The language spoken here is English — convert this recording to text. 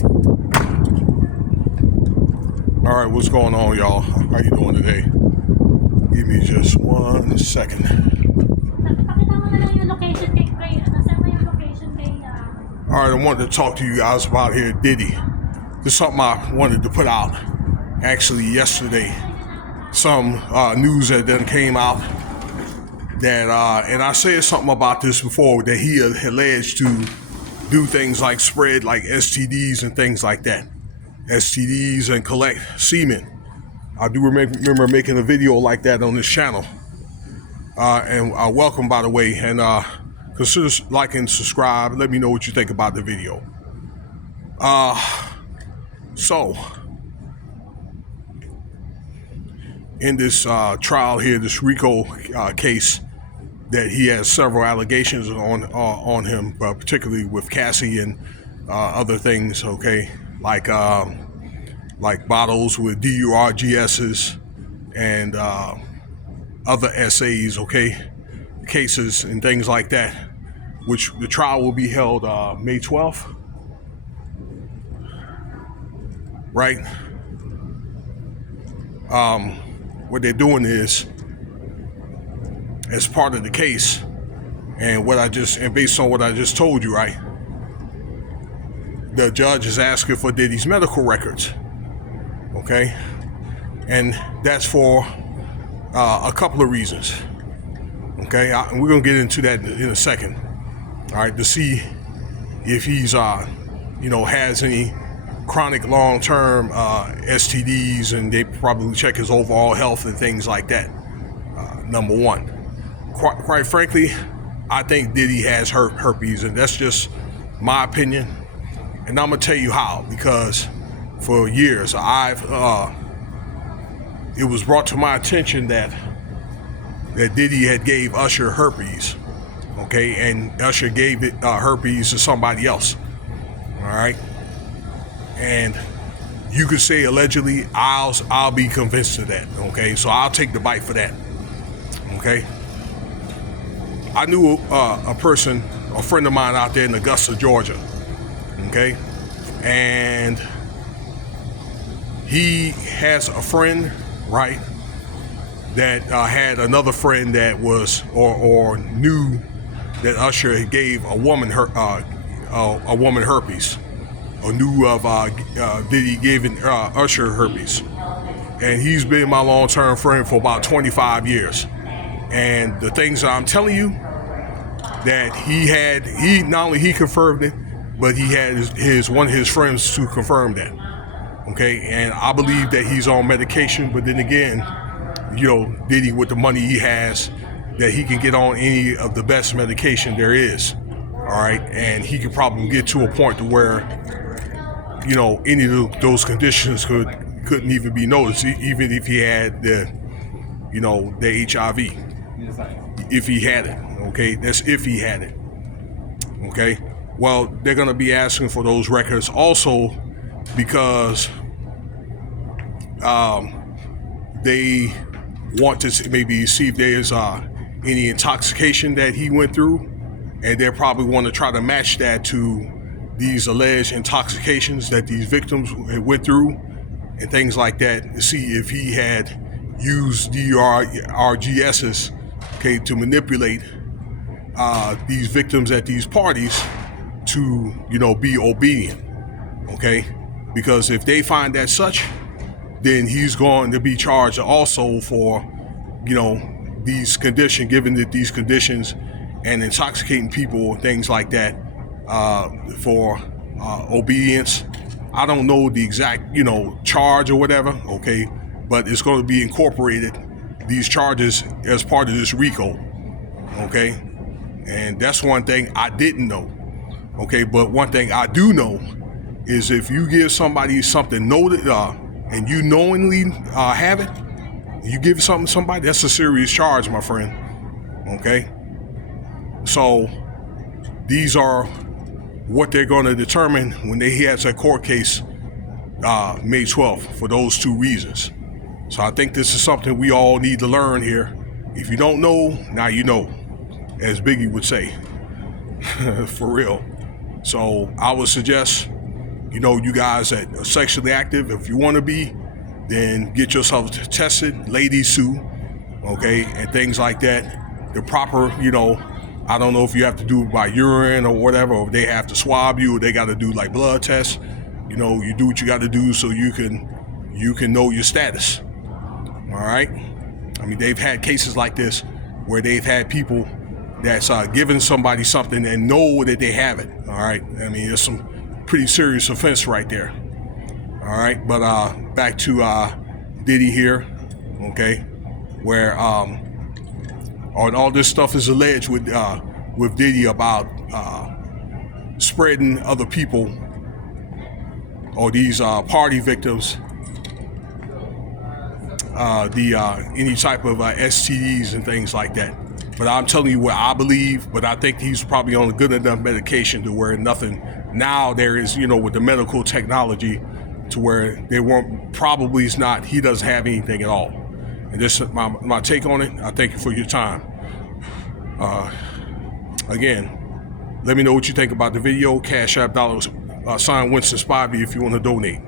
All right, what's going on, y'all? How you doing today? Give me just 1 second. All right, I wanted to talk to you guys about here Diddy. This is something I wanted to put out actually yesterday. Some news that then came out that, and I said something about this before, that he alleged to do things like spread like STDs and things like that. STDs and collect semen. I do remember making a video like that on this channel. And welcome, by the way, and consider liking and subscribe. Let me know what you think about the video. So, in this trial here, this Rico case, that he has several allegations on him, particularly with Cassie and other things. Okay, like bottles with DURGSs and other SAs. Okay, cases and things like that. Which the trial will be held May 12th, right? What they're doing is, as part of the case, and based on what I just told you, right? The judge is asking for Diddy's medical records, okay? And that's for a couple of reasons, okay? We're gonna get into that in a second, all right? To see if he's, has any chronic long-term STDs, and they probably check his overall health and things like that. Number one. Quite frankly, I think Diddy has herpes, and that's just my opinion. And I'm gonna tell you how, because for years it was brought to my attention that Diddy had gave Usher herpes, okay, and Usher gave it herpes to somebody else, all right. And you could say allegedly. I'll be convinced of that, okay. So I'll take the bite for that, okay. I knew a friend of mine out there in Augusta, Georgia, okay? And he has a friend, right, that had another friend that was, or knew that Usher gave a woman herpes, or knew of Diddy giving Usher herpes. And he's been my long-term friend for about 25 years. And the things I'm telling you, that he not only he confirmed it, but he had one of his friends to confirm that. Okay, and I believe that he's on medication, but then again, Diddy, with the money he has, that he can get on any of the best medication there is. All right, and he could probably get to a point to where, any of those conditions couldn't even be noticed, even if he had the HIV. If he had it, okay? That's if he had it, okay? Well, they're going to be asking for those records also because they want to maybe see if there's any intoxication that he went through, and they probably want to try to match that to these alleged intoxications that these victims went through and things like that, to see if he had used DURGSs, okay, to manipulate these victims at these parties to, be obedient, okay? Because if they find that such, then he's going to be charged also for, these conditions, given that these conditions and intoxicating people, things like that, for obedience. I don't know the exact, charge or whatever, okay? But it's going to be incorporated, these charges, as part of this Rico, okay? And that's one thing I didn't know, okay? But one thing I do know is if you give somebody something noted, and you knowingly have it, you give something to somebody, that's a serious charge, my friend, okay? So these are what they're going to determine when he has a court case May 12th for those two reasons. So I think this is something we all need to learn here. If you don't know, now you know, as Biggie would say, for real. So I would suggest You know, you guys that are sexually active, if you want to be, then get yourself tested, ladies too, okay, and things like that. The proper, you know, I don't know if you have to do it by urine or whatever, or they have to swab you, or they got to do like blood tests. You know, you do what you got to do so you can know your status. All right. I mean, they've had cases like this where they've had people that's giving somebody something and know that they have it. All right. I mean, it's some pretty serious offense right there. All right. But back to Diddy here. Okay. Where all this stuff is alleged with Diddy about spreading other people or these party victims any type of STIs and things like that. But I'm telling you what I believe, but I think he's probably on a good enough medication to where nothing, now there is, you know, with the medical technology to where they won't, probably is not, he doesn't have anything at all. And this is my take on it. I thank you for your time. Again, let me know what you think about the video. Cash App $, sign Winston Spivey if you want to donate.